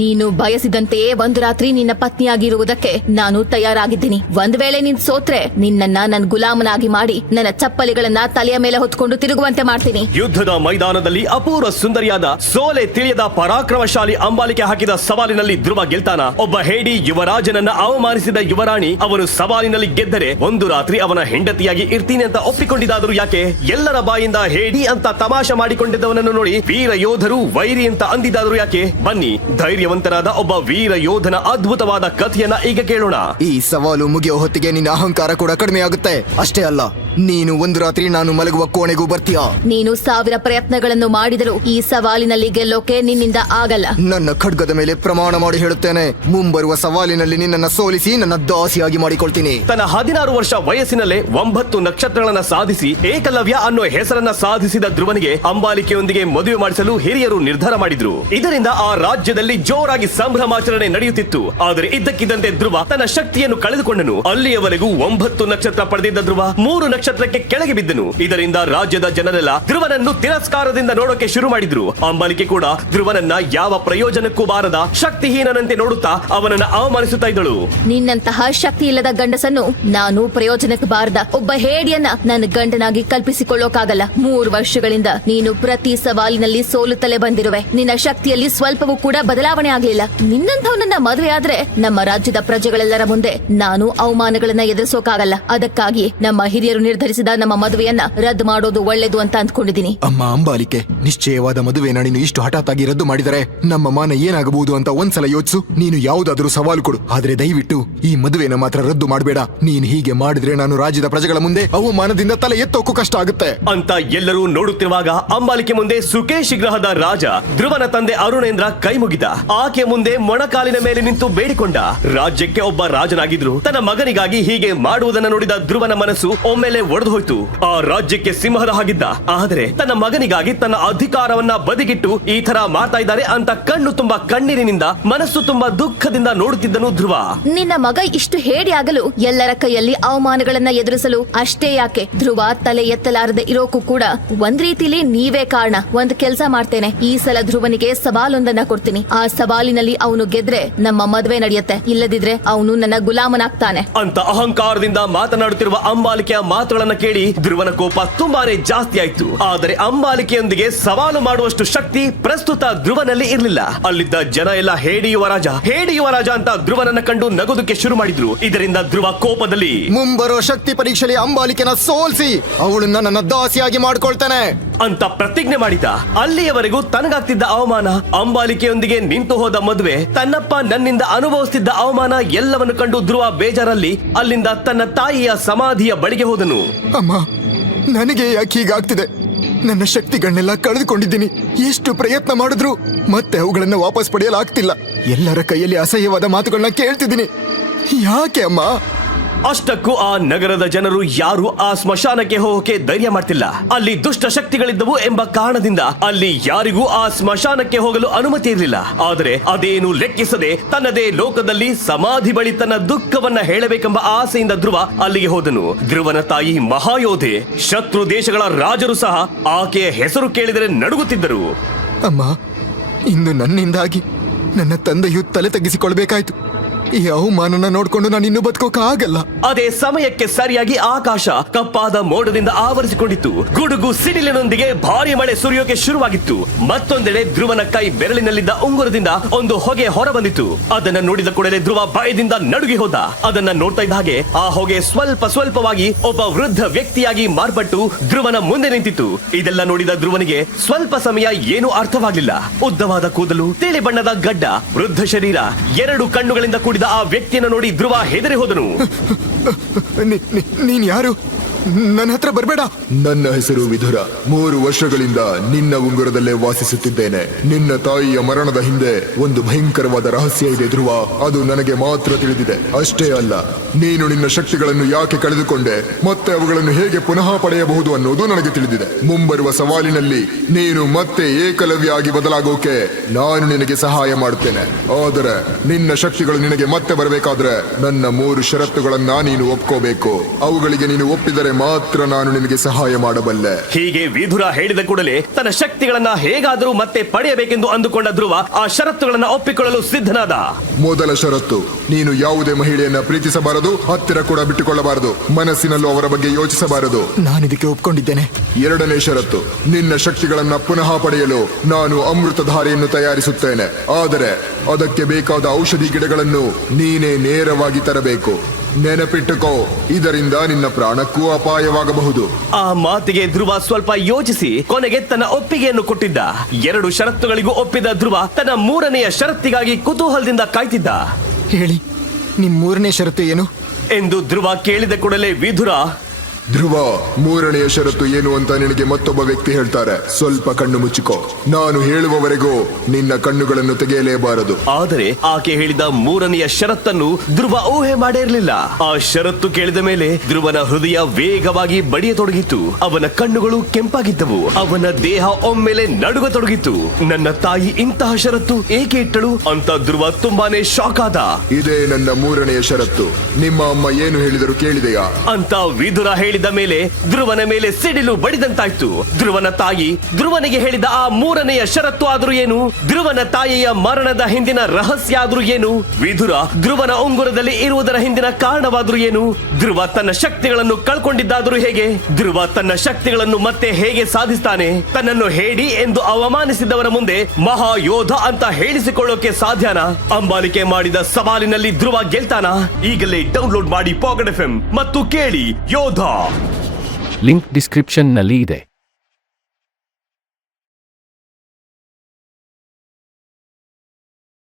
ನೀನು ಬಯಸಿದಂತೆಯೇ ಒಂದು ರಾತ್ರಿ ನಿನ್ನ ಪತ್ನಿಯಾಗಿರುವುದಕ್ಕೆ ನಾನು ತಯಾರಾಗಿದ್ದೀನಿ. ಒಂದ್ ವೇಳೆ ನೀನ್ ಸೋತ್ರೆ ನಿನ್ನನ್ನ ನನ್ ಗುಲಾಮನಾಗಿ ಮಾಡಿ ನನ್ನ ಚಪ್ಪಲಿಗಳನ್ನ ತಲೆಯ ಮೇಲೆ ಹೊತ್ಕೊಂಡು ತಿರುಗುವಂತೆ ಮಾಡ್ತೀನಿ. ಯುದ್ಧದ ಮೈದಾನದಲ್ಲಿ ಅಪೂರ್ವ ಸುಂದರಿಯಾದ ಸೋಲೆ ತಿಳಿಯದ ಪರಾಕ್ರಮಶಾಲಿ ಅಂಬಾಲಿಕೆ ಹಾಕಿದ ಸವಾಲಿನಲ್ಲಿ ಧ್ರುವ ಗೆಲ್ತಾನ. ಒಬ್ಬ ಹೇಡಿ ಯುವರಾಜನನ್ನ ಅವಮಾನಿಸಿದ ಯುವರಾಣಿ ಅವನು ಸವಾಲಿನಲ್ಲಿ ಗೆದ್ದರೆ ಒಂದು ರಾತ್ರಿ ಅವನ ಹೆಂಡತಿಯಾಗಿ ಇರ್ತೀನಿ ಅಂತ ಒಪ್ಪಿಕೊಂಡಿದ್ದಾದರೂ ಯಾಕೆ? ಎಲ್ಲರ ಬಾಯಿಂದ ಹೇಡಿ ಅಂತ ತಮಾಷೆ ಮಾಡಿಕೊಂಡಿದ್ದವನನ್ನು ನೋಡಿ ವೀರ ಯೋಧರು ವೈರಿ ಅಂತ ಅಂದಿದ್ದಾದರೂ ಯಾಕೆ? ಬನ್ನಿ, ಧೈರ್ಯವಂತರಾದ ಒಬ್ಬ ವೀರ ಯೋಧನ ಅದ್ಭುತವಾದ ಕಥೆಯನ್ನ ಈಗ ಕೇಳೋಣ. ಈ ಸವಾಲು ಮುಗಿಯೋ ಹೊತ್ತಿಗೆ ನಿನ್ನ ಅಹಂಕಾರ ಕೂಡ ಕಡಿಮೆ ಆಗುತ್ತೆ. ಅಷ್ಟೇ ಅಲ್ಲ, ನೀನು ಒಂದು ರಾತ್ರಿ ನಾನು ಮಲಗುವ ಕೋಣೆಗೂ ಬರ್ತೀಯಾ. ನೀನು 1000 ಪ್ರಯತ್ನಗಳನ್ನು ಮಾಡಿದರೂ ಈ ಸವಾಲಿನಲ್ಲಿ ಗೆಲ್ಲೋಕೆ ನಿನ್ನಿಂದ ಆಗಲ್ಲ. ನನ್ನ ಖಡ್ಗದ ಮೇಲೆ ಪ್ರಮಾಣ ಮಾಡಿ ಹೇಳುತ್ತೇನೆ, ಮುಂಬರುವ ಸವಾಲಿನಲ್ಲಿ ನಿನ್ನನ್ನು ಸೋಲಿಸಿ ನನ್ನ ದಾಸಿಯಾಗಿ ಮಾಡಿಕೊಳ್ತೀನಿ. ತನ್ನ 16 ವರ್ಷ ವಯಸ್ಸಿನಲ್ಲೇ 9 ನಕ್ಷತ್ರಗಳನ್ನ ಸಾಧಿಸಿ ಏಕಲವ್ಯ ಅನ್ನೋ ಹೆಸರನ್ನ ಸಾಧಿಸಿದ ಧ್ರುವನಿಗೆ ಅಂಬಾಲಿಕೆಯೊಂದಿಗೆ ಮದುವೆ ಮಾಡಿಸಲು ಹಿರಿಯರು ನಿರ್ಧಾರ ಮಾಡಿದ್ರು. ಇದರಿಂದ ಆ ರಾಜ್ಯದಲ್ಲಿ ಜೋರಾಗಿ ಸಂಭ್ರಮಾಚರಣೆ ನಡೆಯುತ್ತಿತ್ತು. ಆದರೆ ಇದ್ದಕ್ಕಿದ್ದಂತೆ ಧ್ರುವ ತನ್ನ ಶಕ್ತಿಯನ್ನು ಕಳೆದುಕೊಂಡನು. ಅಲ್ಲಿಯವರೆಗೂ 9 ನಕ್ಷತ್ರ ಪಡೆದಿದ್ದ ಧ್ರುವ 3 ನಕ್ಷತ್ರಕ್ಕೆ ಕೆಳಗೆ ಬಿದ್ದನು. ಇದರಿಂದ ರಾಜ್ಯದ ಜನರೆಲ್ಲ ಧ್ರುವನನ್ನು ತಿರಸ್ಕಾರದಿಂದ ನೋಡೋಕೆ ಶುರು ಮಾಡಿದ್ರು. ಅಂಬಾಲಿಕೆ ಕೂಡ ಧ್ರುವನನ್ನ ಯಾವ ಪ್ರಯೋಜನಕ್ಕೂ ಬಾರದ ಶಕ್ತಿಹೀನನಂತೆ ನೋಡುತ್ತಾ ಅವನನ್ನ ಅವಮಾನಿಸುತ್ತಾ ಇದ್ದಳು. ನಿನ್ನಂತಹ ಶಕ್ತಿ ಇಲ್ಲದ ಗಂಡಸನ್ನು ನಾನು ಪ್ರಯೋಜನಕ್ಕೆ ಬಾರದ ಒಬ್ಬ ಹೇಡಿಯನ್ನ ನನ್ನ ಗಂಡನಾಗಿ ಕಲ್ಪಿಸಿಕೊಳ್ಳೋಕಾಗಲ್ಲ. 3 ವರ್ಷಗಳಿಂದ ನೀನು ಪ್ರತಿ ಸವಾಲಿನಲ್ಲಿ ಸೋಲುತ್ತಲೇ ಬಂದಿರುವೆ. ನಿನ್ನ ಶಕ್ತಿಯಲ್ಲಿ ಸ್ವಲ್ಪವೂ ಕೂಡ ಬದಲಾವಣೆ ಆಗಲಿಲ್ಲ. ನಿನ್ನಂಥವನನ್ನ ಮದುವೆ ಆದ್ರೆ ನಮ್ಮ ರಾಜ್ಯದ ಪ್ರಜೆಗಳೆಲ್ಲರ ಮುಂದೆ ನಾನು ಅವಮಾನಗಳನ್ನ ಎದುರಿಸೋಕಾಗಲ್ಲ. ಅದಕ್ಕಾಗಿ ನಮ್ಮ ಹಿರಿಯರು ನಿರ್ಧರಿಸಿದ ನಮ್ಮ ಮದುವೆಯನ್ನ ರದ್ದು ಮಾಡೋದು ಒಳ್ಳೇದು ಅಂತ ಅಂದ್ಕೊಂಡಿದ್ದೀನಿ. ಅಮ್ಮ ಅಂಬಾಲಿಕೆ, ನಿಶ್ಚಯವಾದ ಮದುವೆನ ನೀನು ಇಷ್ಟು ಹಠಾತ್ ಆಗಿ ರದ್ದು ಮಾಡಿದರೆ ನಮ್ಮ ಮಾನ ಏನಾಗಬಹುದು ಅಂತ ಒಂದ್ಸಲ ಯೋಚಿಸು. ನೀನು ಯಾವುದಾದ್ರೂ ಸವಾಲು ಕೊಡು, ಆದ್ರೆ ದಯವಿಟ್ಟು ಈ ಮದುವೆನ ಮಾತ್ರ ರದ್ದು ಮಾಡಬೇಡ. ನೀನು ಹೀಗೆ ಮಾಡಿದ್ರೆ ನಾನು ರಾಜ್ಯದ ಪ್ರಜೆಗಳ ಮುಂದೆ ಅವಮಾನದಿಂದ ತಲೆ ಎತ್ತೋಕು ಕಷ್ಟ ಆಗುತ್ತೆ ಅಂತ ಎಲ್ಲರೂ ನೋಡುತ್ತಿರುವಾಗ ಅಂಬಾಲಿಕೆ ಮುಂದೆ ಸುಕೇಶಿ ಗ್ರಹದ ರಾಜ ಧ್ರುವನ ತಂದೆ ಅರುಣೇಂದ್ರ ಕೈ ಮುಗಿದ. ಆಕೆ ಮುಂದೆ ಮೊಣಕಾಲಿನ ಮೇಲೆ ನಿಂತು ಬೇಡಿಕೊಂಡ. ರಾಜ್ಯಕ್ಕೆ ಒಬ್ಬ ರಾಜನಾಗಿದ್ರು ತನ್ನ ಮಗನಿಗಾಗಿ ಹೀಗೆ ಮಾಡುವುದನ್ನು ನೋಡಿದ ಧ್ರುವನ ಮನಸ್ಸು ಒಮ್ಮೆಲೆ ಒಡೆದು ಹೋಯ್ತು. ಆ ರಾಜ್ಯಕ್ಕೆ ಸಿಂಹದ ಹಾಗಿದ್ದ, ಆದರೆ ತನ್ನ ಮಗನಿಗಾಗಿ ತನ್ನ ಅಧಿಕಾರವನ್ನ ಬದಿಗಿಟ್ಟು ಈ ತರ ಮಾಡ್ತಾ ಇದ್ದಾರೆ ಅಂತ ಕಣ್ಣು ತುಂಬಾ ಕಣ್ಣೀರಿನಿಂದ ಮನಸ್ಸು ತುಂಬಾ ದುಃಖದಿಂದ ನೋಡುತ್ತಿದ್ದನು ಧ್ರುವ. ನಿನ್ನ ಮಗ ಇಷ್ಟು ಹೇಡಿ ಆಗಲು ಎಲ್ಲರ ಕೈಯಲ್ಲಿ ಅವಮಾನಗಳನ್ನ ಎದುರಿಸಲು ಅಷ್ಟೇ ಯಾಕೆ? ಧ್ರುವ ತಲೆ ಎತ್ತಲಾರದೆ ಇರೋಕು ಕೂಡ ಒಂದ್ ರೀತಿಲಿ ನೀವೇ ಕಾರಣ. ಒಂದ್ ಕೆಲ್ಸ ಮಾಡ್ತೇನೆ, ಈ ಸಲ ಧ್ರುವನಿಗೆ ಸವಾಲೊಂದನ್ನ ಕೊಡ್ತೀನಿ. ಆ ಸವಾಲಿನಲ್ಲಿ ಅವನು ಗೆದ್ರೆ ನಮ್ಮ ಮದುವೆ ನಡೆಯುತ್ತೆ, ಇಲ್ಲದಿದ್ರೆ ಅವನು ನನ್ನ ಗುಲಾಮನಾಗ್ತಾನೆ ಅಂತ ಅಹಂಕಾರದಿಂದ ಮಾತನಾಡುತ್ತಿರುವ ಅಂಬಾಲಿಕೆಯ ಮಾತುಗಳನ್ನ ಕೇಳಿ ಧ್ರುವನ ಕೋಪ ತುಂಬಾನೇ ಜಾಸ್ತಿ ಆಯ್ತು. ಆದರೆ ಅಂಬಾಲಿಕೆಯೊಂದಿಗೆ ಸವಾಲು ಮಾಡುವಷ್ಟು ಶಕ್ತಿ ಪ್ರಸ್ತುತ ಧ್ರುವನಲ್ಲಿ ಇರಲಿಲ್ಲ. ಅಲ್ಲಿದ್ದ ಜನ ಎಲ್ಲ ಹೇಡಿ ಯುವರಾಜ ಅಂತ ಧ್ರುವನನ್ನ ಕಂಡು ನಗೋದಕ್ಕೆ ಶುರು ಮಾಡಿದ್ರು. ಇದರಿಂದ ಧ್ರುವ ಕೋಪದಲ್ಲಿ ಮುಂಬರೋ ಶಕ್ತಿ ಪರೀಕ್ಷೆಯಲ್ಲಿ ಅಂಬಾಲಿಕೆನ ಸೋಲ್ಸಿ ಅವಳನ್ನ ನನ್ನ ದಾಸಿಯಾಗಿ ಮಾಡ್ಕೊಳ್ತೇನೆ ಅಂತ ಪ್ರತಿಜ್ಞೆ ಮಾಡಿದ. ಅಲ್ಲಿಯವರೆಗೂ ತನಗಾಗ್ತಿದ್ದ ಅವಮಾನ, ಅಂಬಾಲಿಕೆಯೊಂದಿಗೆ ನಿಂತು ಹೋದ ಮದುವೆ, ತನ್ನಪ್ಪ ನನ್ನಿಂದ ಅನುಭವಿಸುತ್ತಿದ್ದ ಅವಮಾನ ಎಲ್ಲವನ್ನು ಕಂಡು ಧ್ರುವ ಬೇಜಾರಲ್ಲಿ ಅಲ್ಲಿಂದ ತನ್ನ ತಾಯಿಯ ಸಮಾಧಿಯ ಬಳಿಗೆ ಹೋದನು. ಅಮ್ಮ, ನನಗೆ ಯಾಕೆ ಹೀಗಾಗ್ತಿದೆ? ನನ್ನ ಶಕ್ತಿಗಳನ್ನೆಲ್ಲ ಕಳೆದುಕೊಂಡಿದ್ದೀನಿ. ಎಷ್ಟು ಪ್ರಯತ್ನ ಮಾಡಿದ್ರು ಮತ್ತೆ ಅವುಗಳನ್ನ ವಾಪಸ್ ಪಡೆಯಲಾಗ್ತಿಲ್ಲ. ಎಲ್ಲರ ಕೈಯಲ್ಲಿ ಅಸಹ್ಯವಾದ ಮಾತುಗಳನ್ನ ಕೇಳ್ತಿದ್ದೀನಿ. ಯಾಕೆ ಅಮ್ಮ? ಅಷ್ಟಕ್ಕೂ ಆ ನಗರದ ಜನರು ಯಾರು ಆ ಸ್ಮಶಾನಕ್ಕೆ ಹೋಗೋಕೆ ಧೈರ್ಯ ಮಾಡ್ತಿಲ್ಲ. ಅಲ್ಲಿ ದುಷ್ಟ ಶಕ್ತಿಗಳಿದ್ದವು ಎಂಬ ಕಾರಣದಿಂದ ಅಲ್ಲಿ ಯಾರಿಗೂ ಆ ಸ್ಮಶಾನಕ್ಕೆ ಹೋಗಲು ಅನುಮತಿ ಇರಲಿಲ್ಲ. ಆದರೆ ಅದೇನು ಲೆಕ್ಕಿಸದೆ ತನ್ನದೇ ಲೋಕದಲ್ಲಿ ಸಮಾಧಿ ಬಳಿ ತನ್ನ ದುಃಖವನ್ನ ಹೇಳಬೇಕೆಂಬ ಆಸೆಯಿಂದ ಧ್ರುವ ಅಲ್ಲಿಗೆ ಹೋದನು. ಧ್ರುವನ ತಾಯಿ ಮಹಾಯೋಧೆ. ಶತ್ರು ದೇಶಗಳ ರಾಜರು ಸಹ ಆಕೆಯ ಹೆಸರು ಕೇಳಿದರೆ ನಡುಗುತ್ತಿದ್ದರು. ಅಮ್ಮ, ಇಂದು ನನ್ನಿಂದಾಗಿ ನನ್ನ ತಂದೆಯು ತಲೆ ತಗ್ಗಿಸಿಕೊಳ್ಬೇಕಾಯ್ತು. ಈ ಅವಮಾನನ ನೋಡ್ಕೊಂಡು ನಾನು ಇನ್ನು ಬದುಕೋಕ ಆಗಲ್ಲ. ಅದೇ ಸಮಯಕ್ಕೆ ಸರಿಯಾಗಿ ಆಕಾಶ ಕಪ್ಪಾದ ಮೋಡದಿಂದ ಆವರಿಸಿಕೊಂಡಿತ್ತು. ಗುಡುಗು ಸಿಡಿಲಿನೊಂದಿಗೆ ಭಾರಿ ಮಳೆ ಸುರಿಯೋಕೆ ಶುರುವಾಗಿತ್ತು. ಮತ್ತೊಂದೆಡೆ ಧ್ರುವನ ಕೈ ಬೆರಳಿನಲ್ಲಿದ್ದ ಉಂಗುರದಿಂದ ಒಂದು ಹೊಗೆ ಹೊರ ಬಂದಿತ್ತು. ಅದನ್ನ ನೋಡಿದ ಕೂಡಲೇ ಧ್ರುವ ಭಯದಿಂದ ನಡುಗಿ ಹೋದ. ಅದನ್ನ ನೋಡ್ತಾ ಇದ್ದ ಹಾಗೆ ಆ ಹೊಗೆ ಸ್ವಲ್ಪವಾಗಿ ಒಬ್ಬ ವೃದ್ಧ ವ್ಯಕ್ತಿಯಾಗಿ ಮಾರ್ಪಟ್ಟು ಧ್ರುವನ ಮುಂದೆ ನಿಂತಿತ್ತು. ಇದೆಲ್ಲ ನೋಡಿದ ಧ್ರುವನಿಗೆ ಸ್ವಲ್ಪ ಸಮಯ ಏನೂ ಅರ್ಥವಾಗ್ಲಿಲ್ಲ. ಉದ್ದವಾದ ಕೂದಲು, ತಿಳಿ ಬಣ್ಣದ ಗಡ್ಡ, ವೃದ್ಧ ಶರೀರ, 2 ಕಣ್ಣುಗಳಿಂದ ಕೂಡಿದ ಆ ವ್ಯಕ್ತಿಯನ್ನು ನೋಡಿ ಧ್ರುವ ಹೆದರಿ ಹೋದನು. ನೀನ್ ಯಾರು? ನನ್ನ ಹತ್ರ ಬರಬೇಡ. ನನ್ನ ಹೆಸರು ವಿಧುರ. 3 ವರ್ಷಗಳಿಂದ ನಿನ್ನ ಉಂಗುರದಲ್ಲೇ ವಾಸಿಸುತ್ತಿದ್ದೇನೆ. ನಿನ್ನ ತಾಯಿಯ ಮರಣದ ಹಿಂದೆ ಒಂದು ಭಯಂಕರವಾದ ರಹಸ್ಯ ಇದೆ ಧ್ರುವ. ಅದು ನನಗೆ ಮಾತ್ರ ತಿಳಿದಿದೆ. ಅಷ್ಟೇ ಅಲ್ಲ, ನೀನು ನಿನ್ನ ಶಕ್ತಿಗಳನ್ನು ಯಾಕೆ ಕಳೆದುಕೊಂಡೆ ಮತ್ತೆ ಅವುಗಳನ್ನು ಹೇಗೆ ಪುನಃ ಪಡೆಯಬಹುದು ಅನ್ನೋದು ನನಗೆ ತಿಳಿದಿದೆ. ಮುಂಬರುವ ಸವಾಲಿನಲ್ಲಿ ನೀನು ಮತ್ತೆ ಏಕಲವ್ಯ ಆಗಿ ಬದಲಾಗೋಕೆ ನಾನು ನಿನಗೆ ಸಹಾಯ ಮಾಡುತ್ತೇನೆ. ಆದರೆ ನಿನ್ನ ಶಕ್ತಿಗಳು ನಿನಗೆ ಮತ್ತೆ ಬರಬೇಕಾದ್ರೆ ನನ್ನ 3 ಷರತ್ತುಗಳನ್ನ ನೀನು ಒಪ್ಕೋಬೇಕು. ಅವುಗಳಿಗೆ ನೀನು ಒಪ್ಪಿದರೆ ಮಾತ್ರ ನಾನು ನಿನಗೆ ಸಹಾಯ ಮಾಡಬಲ್ಲೆ. ಹೀಗೆ ವಿದುರ ಹೇಳಿದ ಕೂಡಲೇ ತನ್ನ ಶಕ್ತಿಗಳನ್ನ ಹೇಗಾದರೂ ಮತ್ತೆ ಪಡೆಯಬೇಕೆಂದು ಅಂದುಕೊಂಡ ಧ್ರುವ ಆ ಷರತ್ತುಗಳನ್ನ ಒಪ್ಪಿಕೊಳ್ಳಲು ಸಿದ್ಧನಾದ. ಮೊದಲ ಷರತ್ತು, ನೀನು ಯಾವುದೇ ಮಹಿಳೆಯನ್ನ ಪ್ರೀತಿಸಬಾರದು, ಹತ್ತಿರ ಕೂಡ ಬಿಟ್ಟುಕೊಳ್ಳಬಾರದು, ಮನಸ್ಸಿನಲ್ಲೂ ಅವರ ಬಗ್ಗೆ ಯೋಚಿಸಬಾರದು. ನಾನಿದಕ್ಕೆ ಒಪ್ಕೊಂಡಿದ್ದೇನೆ. ಎರಡನೇ ಷರತ್ತು, ನಿನ್ನ ಶಕ್ತಿಗಳನ್ನ ಪುನಃ ಪಡೆಯಲು ನಾನು ಅಮೃತಧಾರೆಯನ್ನು ತಯಾರಿಸುತ್ತೇನೆ. ಆದರೆ ಅದಕ್ಕೆ ಬೇಕಾದ ಔಷಧಿ ಗಿಡಗಳನ್ನು ನೀನೇ ನೇರವಾಗಿ ತರಬೇಕು. ನೆನಪಿಟ್ಟುಕೋ, ಇದರಿಂದ ನಿನ್ನ ಪ್ರಾಣಕ್ಕೂ ಅಪಾಯವಾಗಬಹುದು. ಆ ಮಾತಿಗೆ ಧ್ರುವ ಸ್ವಲ್ಪ ಯೋಚಿಸಿ ಕೊನೆಗೆ ತನ್ನ ಒಪ್ಪಿಗೆಯನ್ನು ಕೊಟ್ಟಿದ್ದ. 2 ಷರತ್ತುಗಳಿಗೂ ಒಪ್ಪಿದ ಧ್ರುವ ತನ್ನ 3ನೆಯ ಷರತ್ತಿಗಾಗಿ ಕುತೂಹಲದಿಂದ ಕಾಯ್ತಿದ್ದ. ಹೇಳಿ, ನಿಮ್ 3ನೇ ಷರತ್ತು ಏನು ಎಂದು ಧ್ರುವ ಕೇಳಿದ ಕೂಡಲೇ ವಿದುರ, ಧ್ರುವ, 3ನೆಯ ಷರತ್ತು ಏನು ಅಂತ ನಿನಗೆ ಮತ್ತೊಬ್ಬ ವ್ಯಕ್ತಿ ಹೇಳ್ತಾರೆ. ಸ್ವಲ್ಪ ಕಣ್ಣು ಮುಚ್ಚಿಕೋ. ನಾನು ಹೇಳುವವರೆಗೂ ನಿನ್ನ ಕಣ್ಣುಗಳನ್ನು ತೆಗೆಯಲೇಬಾರದು. ಆದರೆ ಆಕೆ ಹೇಳಿದ 3ನೆಯ ಷರತ್ತನ್ನು ಧ್ರುವ ಊಹೆ ಮಾಡಿರಲಿಲ್ಲ. ಆ ಷರತ್ತು ಕೇಳಿದ ಮೇಲೆ ಧ್ರುವನ ಹೃದಯ ವೇಗವಾಗಿ ಬಡಿಯತೊಡಗಿತು. ಅವನ ಕಣ್ಣುಗಳು ಕೆಂಪಾಗಿದ್ದವು. ಅವನ ದೇಹ ಒಮ್ಮೆಲೆ ನಡುಗತೊಡಗಿತು. ನನ್ನ ತಾಯಿ ಇಂತಹ ಷರತ್ತು ಏಕೆ ಇಟ್ಟಳು ಅಂತ ಧ್ರುವ ತುಂಬಾನೇ ಶಾಕ್ ಆದ. ಇದೇ ನನ್ನ 3ನೆಯ ಷರತ್ತು. ನಿಮ್ಮ ಅಮ್ಮ ಏನು ಹೇಳಿದರು ಕೇಳಿದೆಯಾ ಅಂತ ವಿದುರ ಹೇಳಿದ ಮೇಲೆ ಧ್ರುವನ ಮೇಲೆ ಸಿಡಿಲು ಬಡಿದಂತಾಯ್ತು. ಧ್ರುವನ ತಾಯಿ ಧ್ರುವನಿಗೆ ಹೇಳಿದ ಆ 3ನೆಯ ಷರತ್ತು ಆದ್ರೂ ಏನು? ಧ್ರುವನ ತಾಯಿಯ ಮರಣದ ಹಿಂದಿನ ರಹಸ್ಯ ಆದ್ರೂ ಏನು? ವಿದುರ ಧ್ರುವನ ಉಂಗುರದಲ್ಲಿ ಇರುವುದರ ಹಿಂದಿನ ಕಾರಣವಾದ್ರೂ ಏನು? ಧ್ರುವ ತನ್ನ ಶಕ್ತಿಗಳನ್ನು ಕಳ್ಕೊಂಡಿದ್ದಾದ್ರೂ ಹೇಗೆ? ಧ್ರುವ ತನ್ನ ಶಕ್ತಿಗಳನ್ನು ಮತ್ತೆ ಹೇಗೆ ಸಾಧಿಸ್ತಾನೆ? ತನ್ನನ್ನು ಹೇಡಿ ಎಂದು ಅವಮಾನಿಸಿದವರ ಮುಂದೆ ಮಹಾಯೋಧ ಅಂತ ಹೇಳಿಸಿಕೊಳ್ಳೋಕೆ ಸಾಧ್ಯನಾ? ಅಂಬಾಲಿಕೆ ಮಾಡಿದ ಸವಾಲಿನಲ್ಲಿ ಧ್ರುವ ಗೆಲ್ತಾನ? ಈಗಲೇ ಡೌನ್ಲೋಡ್ ಮಾಡಿ ಪಾಕೆಟ್ FM ಮತ್ತು ಕೇಳಿ ಯೋಧ. ಲಿಂಕ್ ಡಿಸ್ಕ್ರಿಪ್ಷನ್ನಲ್ಲಿ ಇದೆ.